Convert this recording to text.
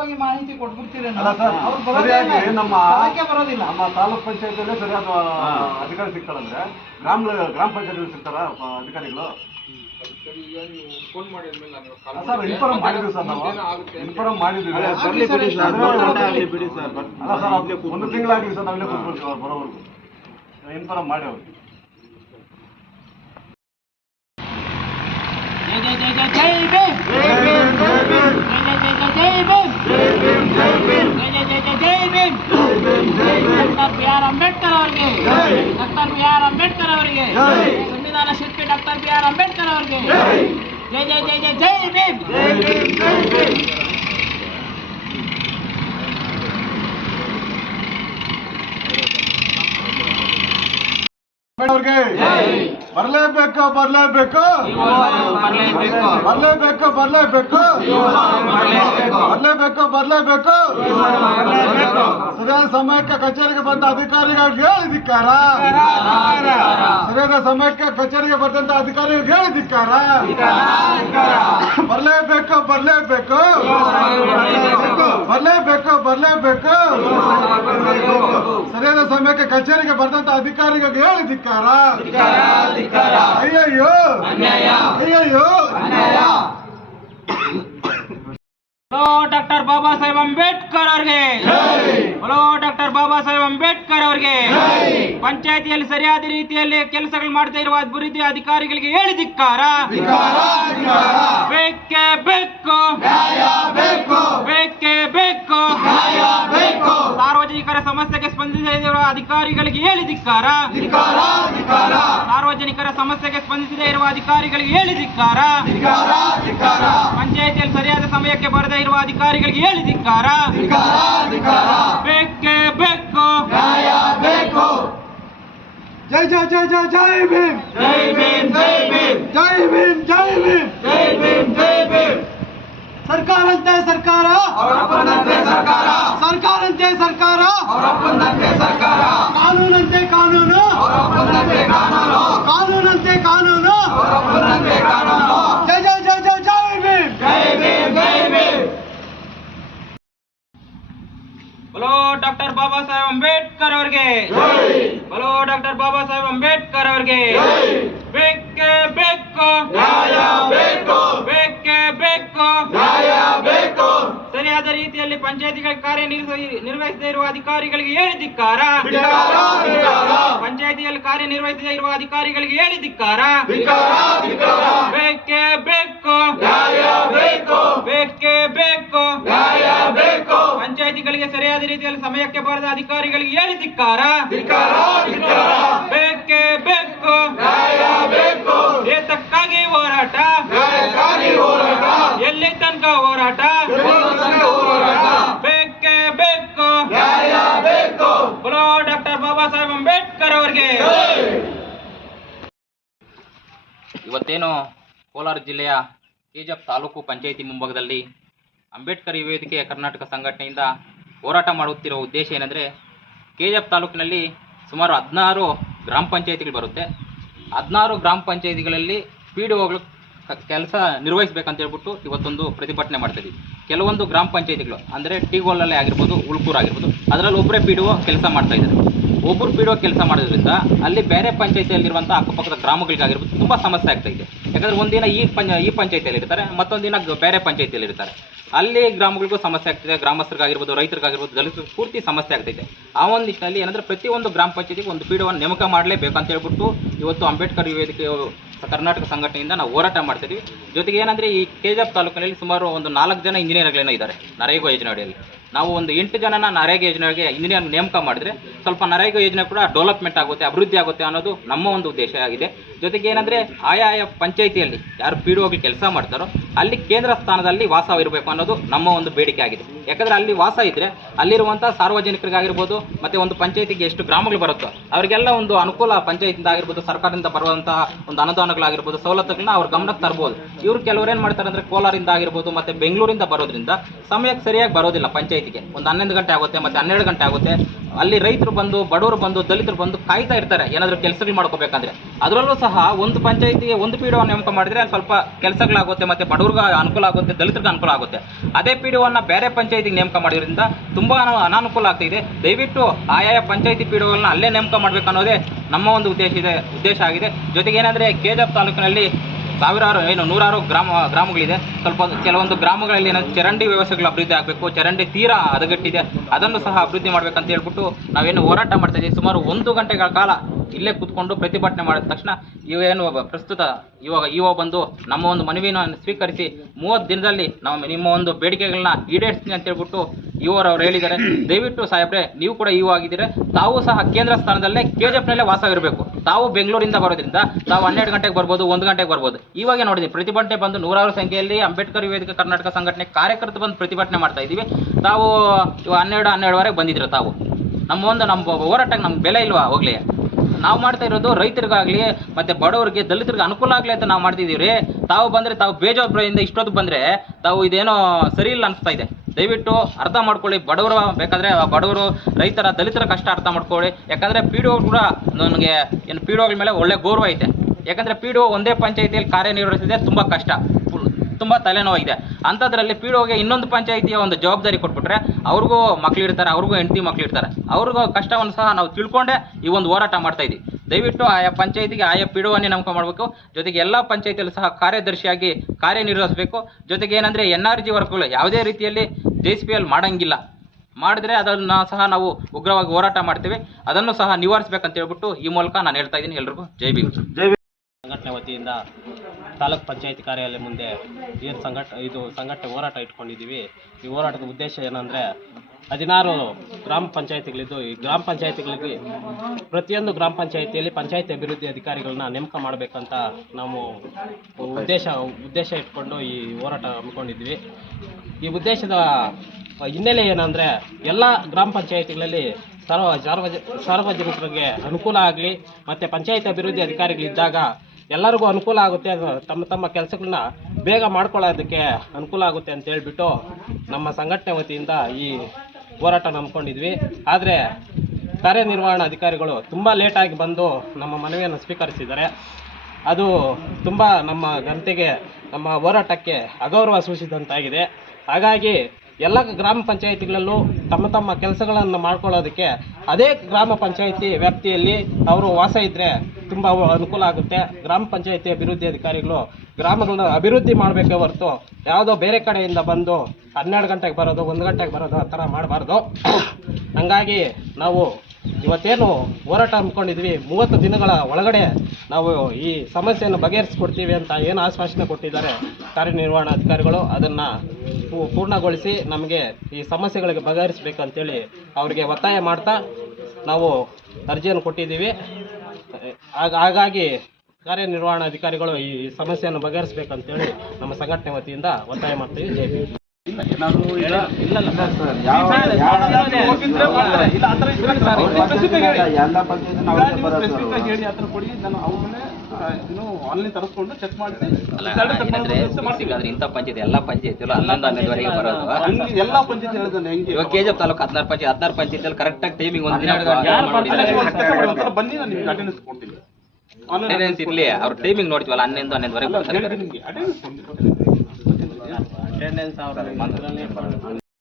ಮುಂಚಿತವಾಗಿ ಮಾಹಿತಿ ಕೊಟ್ಬಿಡ್ತೀರಿ ಅಲ್ಲ ಸರ್, ಸರಿಯಾಗಿ ನಮ್ಮ ಬರೋದಿಲ್ಲ. ನಮ್ಮ ತಾಲೂಕ್ ಪಂಚಾಯತಿಯಲ್ಲೇ ಸರಿಯಾದ ಅಧಿಕಾರಿ ಸಿಗ್ತಾರಂದ್ರೆ ಗ್ರಾಮ ಪಂಚಾಯತ್ ಸಿಗ್ತಾರ ಅಧಿಕಾರಿಗಳು? ಸರ್ ಇನ್ಫಾರ್ಮ್ ಮಾಡಿದ್ವಿ ಸರ್, ನಾವು ಇನ್ಫಾರ್ಮ್ ಮಾಡಿದ್ವಿ. ಅಲ್ಲ ಸರ್, ಒಂದು ತಿಂಗಳಾಗಲಿ ಸರ್, ನಾವಿಲ್ಲೇ ಕೂತ್ಕೊಳ್ತೀವಿ ಅವ್ರು ಬರೋವರೆಗೂ. ಇನ್ಫಾರ್ಮ್ ಮಾಡಿ ಅವ್ರು. ಡಾಕ್ಟರ್ ಬಿ ಆರ್ ಅಂಬೇಡ್ಕರ್ ಅವರಿಗೆ, ಡಾಕ್ಟರ್ ಬಿ ಆರ್ ಅಂಬೇಡ್ಕರ್ ಅವರಿಗೆ, ಸಂವಿಧಾನ ಶಿಲ್ಪಿ ಡಾಕ್ಟರ್ ಬಿ ಆರ್ ಅಂಬೇಡ್ಕರ್ ಅವರಿಗೆ ಜೈ ಜೈ ಜೈ ಜೈ ಜೈ ಭೀಮ್. ಅವ್ರಿಗೆ ಬರ್ಲೇಬೇಕು ಬರ್ಲೇಬೇಕು ಬರ್ಲೇಬೇಕು ಬರ್ಲೇಬೇಕು ಬರ್ಲೇಬೇಕು ಬರ್ಲೇಬೇಕು. ಸರಿಯಾದ ಸಮಯಕ್ಕೆ ಕಚೇರಿಗೆ ಬಂದ ಅಧಿಕಾರಿಗಳಿಗೆ ಹೇಳಿದಿಕ್ಕಾರ, ಸರಿಯಾದ ಸಮಯಕ್ಕೆ ಕಚೇರಿಗೆ ಬಂದಂತ ಅಧಿಕಾರಿಗಳಿಗೆ ಹೇಳಿದಿಕ್ಕಾರ. ಬರ್ಲೇಬೇಕು ಬರ್ಲೇಬೇಕು ಬರ್ಲೇಬೇಕು ಬರ್ಲೇಬೇಕು. ಸರಿಯಾದ ಸಮಯಕ್ಕೆ ಕಚೇರಿಗೆ ಬಂದಂತ ಅಧಿಕಾರಿಗಳಿಗೆ ಹೇಳಿದಿಕ್ಕಾರ. ಅಯ್ಯಯ್ಯೋ ಅಯ್ಯಯ್ಯೋ. ಡಾಕ್ಟರ್ ಬಾಬಾ ಸಾಹೇಬ್ ಅಂಬೇಡ್ಕರ್ ಅವ್ರಿಗೆ, ಹಲೋ ಡಾಕ್ಟರ್ ಬಾಬಾ ಸಾಹೇಬ್ ಅಂಬೇಡ್ಕರ್ ಅವ್ರಿಗೆ. ಪಂಚಾಯತಿಯಲ್ಲಿ ಸರಿಯಾದ ರೀತಿಯಲ್ಲಿ ಕೆಲಸಗಳು ಮಾಡ್ತಾ ಇರುವ ಅಭಿವೃದ್ಧಿ ಅಧಿಕಾರಿಗಳಿಗೆ ಹೇಳಿದಿಕ್ಕಾರ. ಬೇಕೇ ಬೇಕು ಬೇಕೇ ಬೇಕು. ಸಾರ್ವಜನಿಕರ ಸಮಸ್ಯೆಗೆ ಸ್ಪಂದಿಸದಿರುವ ಅಧಿಕಾರಿಗಳಿಗೆ ಹೇಳಿದಿಕ್ಕಾರ. ಸಾರ್ವಜನಿಕರ ಸಮಸ್ಯೆಗೆ ಸ್ಪಂದಿಸದೇ ಇರುವ ಅಧಿಕಾರಿಗಳಿಗೆ ಹೇಳಿದಿಕ್ಕಾರ. ಪಂಚಾಯತಿಯಲ್ಲಿ ಸರಿಯಾದ ಸಮಯಕ್ಕೆ ಬರದೇ ಇರುವ ಅಧಿಕಾರಿಗಳಿಗೆ ಹೇಳಿದಿಕ್ಕಾರ. ಬೇಕೇ ಬೇಕು. ಜೈ ಜೈ ಜೈ ಜೈ ಜೈ ಭೀಮ್. ಜೈ ಭೀಮ್ ಜೈ ಭೀಮ್ ಜೈ ಭೀಮ್ ಜೈ ಭೀಮ್ ಜೈ ಭೀಮ್ ಜೈ ಭೀಮ್. ಸರ್ಕಾರಂತೆ ಸರ್ಕಾರ, ಸರ್ಕಾರಂತೆ ಸರ್ಕಾರ, ಕಾನೂನಂತೆ ಕಾನೂನು, ಕಾನೂನಂತೆ ಕಾನೂನು. ಜೈ ಜೈ ಜೈ ಜೈ ಜೈ ಭೀಮ್. ಜೈ ಭೀಮ್ ಜೈ ಭೀಮ್. बोलो डॉक्टर बाबा साहेब अंबेडकर ಅವ್ರಿಗೆ, बोलो डॉक्टर बाबा साहेब अंबेडकर ಅವ್ರಿಗೆ. ಬೇಕೇ ಬೇಕು ನ್ಯಾಯ ಬೇಕು, ಬೇಕೇ ಬೇಕು ನ್ಯಾಯ ಬೇಕು. ಸರಿಯಾದ ರೀತಿಯಲ್ಲಿ ಪಂಚಾಯತಿಗಳ ಕಾರ್ಯ ನಿರ್ವಹಿಸದೇ ಇರುವ ಅಧಿಕಾರಿಗಳಿಗೆ ಹೇಳಿದಿಕ್ಕಾರ. ಪಂಚಾಯತಿಯಲ್ಲಿ ಕಾರ್ಯ ನಿರ್ವಹಿಸದೇ ಇರುವ ಅಧಿಕಾರಿಗಳಿಗೆ ಹೇಳಿದಿಕ್ಕಾರ. ಬೇಕೇ ಬೇಕು ನ್ಯಾಯ ಬೇಕು, ಬೇಕೇ ಬೇಕು ನ್ಯಾಯ ಬೇಕು. ಪಂಚಾಯತಿಗಳಿಗೆ ಸರಿಯಾದ ರೀತಿಯಲ್ಲಿ ಸಮಯಕ್ಕೆ ಬರದ ಅಧಿಕಾರಿಗಳಿಗೆ ಹೇಳಿದಿಕ್ಕಾರ. ಬೇಕೇ ಬೇಕು ನ್ಯಾಯ ಬೇಕು. ಏತಕ್ಕಾಗಿ ಹೋರಾಟ, ಎಲ್ಲಿ ತನಕ ಹೋರಾಟ. ಬೇಕೇ ಬೇಕು ನ್ಯಾಯ ಬೇಕು. बोलो ಡಾಕ್ಟರ್ ಬಾಬಾ ಸಾಹೇಬ್ ಅಂಬೇಡ್ಕರ್ ಅವರಿಗೆ. ಇವತ್ತೇನು ಕೋಲಾರ ಜಿಲ್ಲೆಯ ಕೆಜಿಎಫ್ ತಾಲೂಕು ಪಂಚಾಯಿತಿ ಮುಂಭಾಗದಲ್ಲಿ ಅಂಬೇಡ್ಕರ್ ಯುವ ವೇದಿಕೆ ಕರ್ನಾಟಕ ಸಂಘಟನೆಯಿಂದ ಹೋರಾಟ ಮಾಡುತ್ತಿರುವ ಉದ್ದೇಶ ಏನೆಂದರೆ, ಕೆಜಿಎಫ್ ತಾಲೂಕಿನಲ್ಲಿ ಸುಮಾರು 16 ಗ್ರಾಮ ಪಂಚಾಯಿತಿಗಳು ಬರುತ್ತೆ. 16 ಗ್ರಾಮ ಪಂಚಾಯಿತಿಗಳಲ್ಲಿ PDOಗಳು ಕೆಲಸ ನಿರ್ವಹಿಸಬೇಕಂತ ಹೇಳ್ಬಿಟ್ಟು ಇವತ್ತೊಂದು ಪ್ರತಿಭಟನೆ ಮಾಡ್ತಿದ್ವಿ. ಕೆಲವೊಂದು ಗ್ರಾಮ ಪಂಚಾಯಿತಿಗಳು ಅಂದರೆ ಟೀಗೋಲಲ್ಲೇ ಆಗಿರ್ಬೋದು, ಉಳ್ಕೂರು ಆಗಿರ್ಬೋದು, ಅದರಲ್ಲಿ ಒಬ್ಬರೇ PDO ಕೆಲಸ ಮಾಡ್ತಾ ಇದ್ದಾರೆ. ಒಬ್ಬರು PDO ಕೆಲಸ ಮಾಡೋದ್ರಿಂದ ಅಲ್ಲಿ ಬೇರೆ ಪಂಚಾಯಿತಿಯಲ್ಲಿರುವಂಥ ಅಕ್ಕಪಕ್ಕದ ಗ್ರಾಮಗಳಿಗಾಗಿರ್ಬೋದು ತುಂಬ ಸಮಸ್ಯೆ ಆಗ್ತಾ ಇದೆ. ಯಾಕಂದರೆ ಒಂದಿನ ಈ ಪಂಚಾಯಿತಿಯಲ್ಲಿ ಇರ್ತಾರೆ, ಮತ್ತೊಂದು ದಿನ ಬೇರೆ ಪಂಚಾಯಿತಿಯಲ್ಲಿ ಇರ್ತಾರೆ. ಅಲ್ಲಿ ಗ್ರಾಮಗಳಿಗೂ ಸಮಸ್ಯೆ ಆಗ್ತಿದೆ, ಗ್ರಾಮಸ್ಥರಿಗಾಗಿರ್ಬೋದು, ರೈತರಿಗಾಗಿರ್ಬೋದು, ದಲಿತರಿಗೆ ಪೂರ್ತಿ ಸಮಸ್ಯೆ ಆಗ್ತಿದೆ. ಆ ಒಂದು ನಿಟ್ಟಿನಲ್ಲಿ ಏನಂದರೆ ಪ್ರತಿಯೊಂದು ಗ್ರಾಮ ಪಂಚಾಯಿತಿಗೆ ಒಂದು PDOವನ್ನು ನೇಮಕ ಮಾಡಲೇಬೇಕಂತ ಹೇಳ್ಬಿಟ್ಟು ಇವತ್ತು ಅಂಬೇಡ್ಕರ್ ಯುವ ವೇದಿಕೆ ಕರ್ನಾಟಕ ಸಂಘಟನೆಯಿಂದ ನಾವು ಹೋರಾಟ ಮಾಡ್ತಿದ್ವಿ. ಜೊತೆಗೆ ಏನಂದರೆ ಈ ಕೆಜಿಎಫ್ ತಾಲೂಕಿನಲ್ಲಿ ಸುಮಾರು ಒಂದು 4 ಜನ ಇಂಜಿನಿಯರ್ಗಳೇನೋ ಇದ್ದಾರೆ ನರೇಗಾ ಯೋಜನೆ ಅಡಿಯಲ್ಲಿ. ನಾವು ಒಂದು 8 ಜನನ ನರೇಗಾ ಯೋಜನೆಗೆ ಇಂಜಿನಿಯರ್ ನೇಮಕ ಮಾಡಿದರೆ ಸ್ವಲ್ಪ ನರೇಗಾ ಯೋಜನೆ ಕೂಡ ಡೆವಲಪ್ಮೆಂಟ್ ಆಗುತ್ತೆ, ಅಭಿವೃದ್ಧಿ ಆಗುತ್ತೆ ಅನ್ನೋದು ನಮ್ಮ ಒಂದು ಉದ್ದೇಶ ಆಗಿದೆ. ಜೊತೆಗೆ ಏನಂದರೆ ಆಯಾ ಪಂಚಾಯಿತಿಯಲ್ಲಿ ಯಾರು PDOಗೆ ಕೆಲಸ ಮಾಡ್ತಾರೋ ಅಲ್ಲಿ ಕೇಂದ್ರ ಸ್ಥಾನದಲ್ಲಿ ವಾಸ ಇರಬೇಕು ಅನ್ನೋದು ನಮ್ಮ ಒಂದು ಬೇಡಿಕೆ ಆಗಿದೆ. ಯಾಕಂದರೆ ಅಲ್ಲಿ ವಾಸ ಇದ್ದರೆ ಅಲ್ಲಿರುವಂಥ ಸಾರ್ವಜನಿಕರಿಗಾಗಿರ್ಬೋದು, ಮತ್ತು ಒಂದು ಪಂಚಾಯಿತಿಗೆ ಎಷ್ಟು ಗ್ರಾಮಗಳು ಬರುತ್ತೋ ಅವರಿಗೆಲ್ಲ ಒಂದು ಅನುಕೂಲ, ಪಂಚಾಯತಿಂದ ಆಗಿರ್ಬೋದು, ಸರ್ಕಾರದಿಂದ ಬರುವಂಥ ಒಂದು ಅನುದಾನಗಳಾಗಿರ್ಬೋದು, ಸವಲತ್ತುಗಳನ್ನ ಅವ್ರ ಗಮನಕ್ಕೆ ತರ್ಬೋದು. ಇವರು ಕೆಲವರು ಏನು ಮಾಡ್ತಾರೆ ಅಂದರೆ ಕೋಲಾರಿಂದ ಆಗಿರ್ಬೋದು ಮತ್ತು ಬೆಂಗಳೂರಿಂದ ಬರೋದ್ರಿಂದ ಸಮಯಕ್ಕೆ ಸರಿಯಾಗಿ ಬರೋದಿಲ್ಲ ಪಂಚಾಯಿತಿಗೆ. ಒಂದು 11 ಗಂಟೆ ಆಗುತ್ತೆ, ಮತ್ತು 12 ಗಂಟೆ ಆಗುತ್ತೆ, ಅಲ್ಲಿ ರೈತರು ಬಂದು, ಬಡವರು ಬಂದು, ದಲಿತರು ಬಂದು ಕಾಯ್ತಾ ಇರ್ತಾರೆ ಏನಾದರೂ ಕೆಲಸಗಳು ಮಾಡ್ಕೋಬೇಕಂದ್ರೆ. ಅದರಲ್ಲೂ ಸಹ ಒಂದು ಪಂಚಾಯತಿಗೆ ಒಂದು ಪಿ ಡಿ ಒ ನೇಮಕ ಮಾಡಿದ್ರೆ ಅಲ್ಲಿ ಸ್ವಲ್ಪ ಕೆಲಸಗಳಾಗುತ್ತೆ, ಮತ್ತು ಬಡವ್ರಿಗೆ ಅನುಕೂಲ ಆಗುತ್ತೆ, ದಲಿತರಿಗೆ ಅನುಕೂಲ ಆಗುತ್ತೆ. ಅದೇ ಪಿ ಡಿ ಒನ ಬೇರೆ ಪಂಚಾಯತಿಗೆ ನೇಮಕ ಮಾಡೋದ್ರಿಂದ ತುಂಬ ಅನಾನುಕೂಲ ಆಗ್ತಿದೆ. ದಯವಿಟ್ಟು ಆಯಾ ಪಂಚಾಯತಿ ಪಿ ಡಿ ಒಗಳನ್ನ ಅಲ್ಲೇ ನೇಮಕ ಮಾಡಬೇಕು ಅನ್ನೋದೇ ನಮ್ಮ ಒಂದು ಉದ್ದೇಶ ಆಗಿದೆ. ಜೊತೆಗೆ ಏನಂದರೆ ಕೆಜಿಎಫ್ ತಾಲೂಕಿನಲ್ಲಿ ಸಾವಿರಾರು ನೂರಾರು ಗ್ರಾಮಗಳಿದೆ. ಕೆಲವೊಂದು ಗ್ರಾಮಗಳಲ್ಲಿ ಚರಂಡಿ ವ್ಯವಸ್ಥೆಗಳು ಅಭಿವೃದ್ಧಿ ಆಗಬೇಕು. ಚರಂಡಿ ತೀರಾ ಹದಗೆಟ್ಟಿದೆ, ಅದನ್ನು ಸಹ ಅಭಿವೃದ್ಧಿ ಮಾಡಬೇಕಂತ ಹೇಳ್ಬಿಟ್ಟು ನಾವೇನು ಹೋರಾಟ ಮಾಡ್ತಾ ಇದ್ದೀವಿ. ಸುಮಾರು 1 ಗಂಟೆಗಳ ಕಾಲ ಇಲ್ಲೇ ಕೂತ್ಕೊಂಡು ಪ್ರತಿಭಟನೆ ಮಾಡಿದ ತಕ್ಷಣ ಇವೇನು ಪ್ರಸ್ತುತ ಇವಾಗ ಬಂದು ನಮ್ಮ ಒಂದು ಮನವಿಯನ್ನು ಸ್ವೀಕರಿಸಿ 30 ದಿನದಲ್ಲಿ ನಾವು ನಿಮ್ಮ ಒಂದು ಬೇಡಿಕೆಗಳನ್ನ ಈಡೇರಿಸ್ತೀನಿ ಅಂತ ಹೇಳ್ಬಿಟ್ಟು ಅವ್ರು ಹೇಳಿದ್ದಾರೆ. ದಯವಿಟ್ಟು ಸಾಹೇಬ್ರೆ, ನೀವು ಕೂಡ ಆಗಿದ್ದೀರಾ, ತಾವು ಸಹ ಕೇಂದ್ರ ಸ್ಥಾನದಲ್ಲೇ ಕೆಜಿಎಫ್ನಲ್ಲೇ ವಾಸವಿರಬೇಕು. ತಾವು ಬೆಂಗಳೂರಿಂದ ಬರೋದ್ರಿಂದ ತಾವು 12 ಗಂಟೆಗೆ ಬರ್ಬೋದು, 1 ಗಂಟೆಗೆ ಬರ್ಬೋದು. ಇವಾಗೇ ನೋಡಿದ್ವಿ ಪ್ರತಿಭಟನೆ ಬಂದು ನೂರಾರು ಸಂಖ್ಯೆಯಲ್ಲಿ ಅಂಬೇಡ್ಕರ್ ವೇದಿಕೆ ಕರ್ನಾಟಕ ಸಂಘಟನೆ ಕಾರ್ಯಕರ್ತರು ಬಂದು ಪ್ರತಿಭಟನೆ ಮಾಡ್ತಾ ಇದ್ದೀವಿ. ತಾವು 12:30ವರೆಗೆ ಬಂದಿದ್ರು. ತಾವು ನಮ್ಮ ಹೋರಾಟಕ್ಕೆ ನಮ್ಗೆ ಬೆಲೆ ಇಲ್ವಾ? ಹೋಗ್ಲಿ, ನಾವು ಮಾಡ್ತಾ ಇರೋದು ರೈತರಿಗಾಗಲಿ ಮತ್ತು ಬಡವರಿಗೆ, ದಲಿತರಿಗೆ ಅನುಕೂಲ ಆಗಲಿ ಅಂತ ನಾವು ಮಾಡ್ತಿದ್ದೀವಿ ರೀ. ತಾವು ಬಂದರೆ ತಾವು ಬೇಜವಾಬ್ದಾರಿಯಿಂದ ಇಷ್ಟೊತ್ತು ಬಂದರೆ ತಾವು ಇದೇನೋ ಸರಿ ಇಲ್ಲ ಅನಿಸ್ತಾ ಇದೆ. ದಯವಿಟ್ಟು ಅರ್ಥ ಮಾಡ್ಕೊಳ್ಳಿ. ಬಡವರು ಬೇಕಾದರೆ ಬಡವರು, ರೈತರ, ದಲಿತರ ಕಷ್ಟ ಅರ್ಥ ಮಾಡ್ಕೊಳ್ಳಿ. ಯಾಕಂದರೆ ಪಿ ಡಿ ಒ ಕೂಡ ನನಗೆ ಪಿ ಡಿ ಒಗಳ ಮೇಲೆ ಒಳ್ಳೆ ಗೌರವ ಐತೆ. ಯಾಕಂದರೆ ಪಿ ಡಿ ಒ ಒಂದೇ ಪಂಚಾಯಿತಿಯಲ್ಲಿ ಕಾರ್ಯನಿರ್ವಹಿಸಿದೆ ತುಂಬ ಕಷ್ಟ, ತುಂಬ ತಲೆನೋವಾಗಿದೆ. ಅಂಥದ್ರಲ್ಲಿ ಪಿ ಡಿ ಒಗೆ ಇನ್ನೊಂದು ಪಂಚಾಯಿತಿಯ ಒಂದು ಜವಾಬ್ದಾರಿ ಕೊಟ್ಬಿಟ್ರೆ ಅವ್ರಿಗೂ ಮಕ್ಕಳಿರ್ತಾರೆ, ಅವ್ರಿಗೂ ಹೆಂಡತಿ ಮಕ್ಕಳಿರ್ತಾರೆ, ಅವ್ರಿಗೂ ಕಷ್ಟವನ್ನು ಸಹ ನಾವು ತಿಳ್ಕೊಂಡೇ ಈ ಒಂದು ಹೋರಾಟ ಮಾಡ್ತಾ ಇದ್ದೀವಿ. ದಯವಿಟ್ಟು ಆಯಾ ಪಂಚಾಯಿತಿಗೆ ಆಯಾ ಪಿ ಡಿ ಒನೇ ನೇಮಕ ಮಾಡಬೇಕು. ಜೊತೆಗೆ ಎಲ್ಲ ಪಂಚಾಯಿತಿಯಲ್ಲೂ ಸಹ ಕಾರ್ಯದರ್ಶಿಯಾಗಿ ಕಾರ್ಯನಿರ್ವಹಿಸಬೇಕು. ಜೊತೆಗೆ ಏನಂದರೆ NRG ವರ್ಕ್ಗಳು ಯಾವುದೇ ರೀತಿಯಲ್ಲಿ JCPL ಮಾಡಂಗಿಲ್ಲ. ಮಾಡಿದ್ರೆ ಅದನ್ನು ಸಹ ನಾವು ಉಗ್ರವಾಗಿ ಹೋರಾಟ ಮಾಡ್ತೀವಿ. ಅದನ್ನು ಸಹ ನಿವಾರಿಸಬೇಕಂತ ಹೇಳ್ಬಿಟ್ಟು ಈ ಮೂಲಕ ನಾನು ಹೇಳ್ತಾ ಇದ್ದೀನಿ. ಎಲ್ರಿಗೂ ಜೈ ಭೀಮ್. ಸಂಘಟನೆ ವತಿಯಿಂದ ತಾಲೂಕ್ ಪಂಚಾಯತಿ ಕಾರ್ಯಾಲಯ ಮುಂದೆ ಏನು ಸಂಘಟನೆ ಹೋರಾಟ ಇಟ್ಕೊಂಡಿದ್ದೀವಿ. ಈ ಹೋರಾಟದ ಉದ್ದೇಶ ಏನಂದರೆ 16 ಗ್ರಾಮ ಪಂಚಾಯತಿಗಳಿದ್ದು, ಈ ಗ್ರಾಮ ಪಂಚಾಯತಿಗಳಿಗೆ ಪ್ರತಿಯೊಂದು ಗ್ರಾಮ ಪಂಚಾಯತಿಯಲ್ಲಿ ಪಂಚಾಯತಿ ಅಭಿವೃದ್ಧಿ ಅಧಿಕಾರಿಗಳನ್ನ ನೇಮಕ ಮಾಡಬೇಕಂತ ನಾವು ಉದ್ದೇಶ ಇಟ್ಕೊಂಡು ಈ ಹೋರಾಟ ಹಮ್ಮಿಕೊಂಡಿದ್ವಿ. ಈ ಉದ್ದೇಶದ ಹಿನ್ನೆಲೆ ಏನಂದರೆ ಎಲ್ಲ ಗ್ರಾಮ ಪಂಚಾಯತಿಗಳಲ್ಲಿ ಸಾರ್ವಜನಿಕರಿಗೆ ಅನುಕೂಲ ಆಗಲಿ, ಮತ್ತು ಪಂಚಾಯತ್ ಅಭಿವೃದ್ಧಿ ಅಧಿಕಾರಿಗಳಿದ್ದಾಗ ಎಲ್ಲರಿಗೂ ಅನುಕೂಲ ಆಗುತ್ತೆ, ತಮ್ಮ ಕೆಲಸಗಳನ್ನ ಬೇಗ ಮಾಡ್ಕೊಳ್ಳೋದಕ್ಕೆ ಅನುಕೂಲ ಆಗುತ್ತೆ ಅಂತ ಹೇಳ್ಬಿಟ್ಟು ನಮ್ಮ ಸಂಘಟನೆ ವತಿಯಿಂದ ಈ ಹೋರಾಟ ನಂಬ್ಕೊಂಡಿದ್ವಿ. ಆದರೆ ಕಾರ್ಯನಿರ್ವಹಣಾ ಅಧಿಕಾರಿಗಳು ತುಂಬ ಲೇಟಾಗಿ ಬಂದು ನಮ್ಮ ಮನವಿಯನ್ನು ಸ್ವೀಕರಿಸಿದ್ದಾರೆ. ಅದು ತುಂಬ ನಮ್ಮ ಘನತೆಗೆ, ನಮ್ಮ ಹೋರಾಟಕ್ಕೆ ಅಗೌರವ ಸೂಚಿಸಿದಂತಾಗಿದೆ. ಹಾಗಾಗಿ ಎಲ್ಲ ಗ್ರಾಮ ಪಂಚಾಯಿತಿಗಳಲ್ಲೂ ತಮ್ಮ ಕೆಲಸಗಳನ್ನು ಮಾಡ್ಕೊಳ್ಳೋದಕ್ಕೆ ಅದೇ ಗ್ರಾಮ ಪಂಚಾಯಿತಿ ವ್ಯಾಪ್ತಿಯಲ್ಲಿ ಅವರು ವಾಸ ಇದ್ದರೆ ತುಂಬ ಅನುಕೂಲ ಆಗುತ್ತೆ. ಗ್ರಾಮ ಪಂಚಾಯಿತಿ ಅಭಿವೃದ್ಧಿ ಅಧಿಕಾರಿಗಳು ಗ್ರಾಮಗಳನ್ನ ಅಭಿವೃದ್ಧಿ ಮಾಡಬೇಕೇ ಹೊರತು ಯಾವುದೋ ಬೇರೆ ಕಡೆಯಿಂದ ಬಂದು 12 ಗಂಟೆಗೆ ಬರೋದು, 1 ಗಂಟೆಗೆ ಬರೋದು ಆ ಥರ ಮಾಡಬಾರ್ದು. ಹಾಗಾಗಿ ನಾವು ಇವತ್ತೇನು ಹೋರಾಟ ಹಮ್ಮಿಕೊಂಡಿದ್ವಿ, 30 ದಿನಗಳ ಒಳಗಡೆ ನಾವು ಈ ಸಮಸ್ಯೆಯನ್ನು ಬಗೆಹರಿಸ್ಕೊಡ್ತೀವಿ ಅಂತ ಏನು ಆಶ್ವಾಸನೆ ಕೊಟ್ಟಿದ್ದಾರೆ ಕಾರ್ಯನಿರ್ವಹಣಾ ಅಧಿಕಾರಿಗಳು, ಅದನ್ನು ಪೂರ್ಣಗೊಳಿಸಿ ನಮಗೆ ಈ ಸಮಸ್ಯೆಗಳಿಗೆ ಬಗೆಹರಿಸಬೇಕಂತೇಳಿ ಅವರಿಗೆ ಒತ್ತಾಯ ಮಾಡ್ತಾ ನಾವು ಅರ್ಜಿಯನ್ನು ಕೊಟ್ಟಿದ್ದೀವಿ. ಹಾಗಾಗಿ ಕಾರ್ಯನಿರ್ವಹಣಾ ಅಧಿಕಾರಿಗಳು ಈ ಸಮಸ್ಯೆಯನ್ನು ಬಗೆಹರಿಸಬೇಕಂತೇಳಿ ನಮ್ಮ ಸಂಘಟನೆ ವತಿಯಿಂದ ಒತ್ತಾಯ ಮಾಡ್ತೀವಿ. ಜೈ ಭೀಮ್. ಆನ್ಲೈನ್ ತರಿಸ್ಕೊಂಡು ಚೆಕ್ ಮಾಡಿಸಿ ಇಂಥ ಪಂಚಾಯತಿ ಎಲ್ಲ ಪಂಚಾಯತಿಗಳು 11-12ವರೆಗೆ ಬರೋದು. ಎಲ್ಲ ಪಂಚಾಯತಿ ಹೇಳಿದ್ರೆ ಹೆಂಗೆ? ಇವಾಗ ಕೆಜಿಎಫ್ ತಾಲೂಕು 16 ಪಂಚಾಯತಿಯಲ್ಲಿ ಕರೆಕ್ಟಾಗಿ ಟೈಮಿಂಗ್ ಒಂದು ದಿನ ಬನ್ನಿ, ನಾನು ನಿಮ್ಗೆ ಅಟೆಂಡೆನ್ಸ್ ಕೊಡ್ತೀನಿ. ಅಟೆಂಡೆನ್ಸ್ ಇರಲಿ, ಅವ್ರ ಟೈಮಿಂಗ್ ನೋಡ್ತೀವಲ್ಲ 11-12ವರೆಗೆ ಬರ್ತಾರೆ. ಅಟೆಂಡೆನ್ಸ್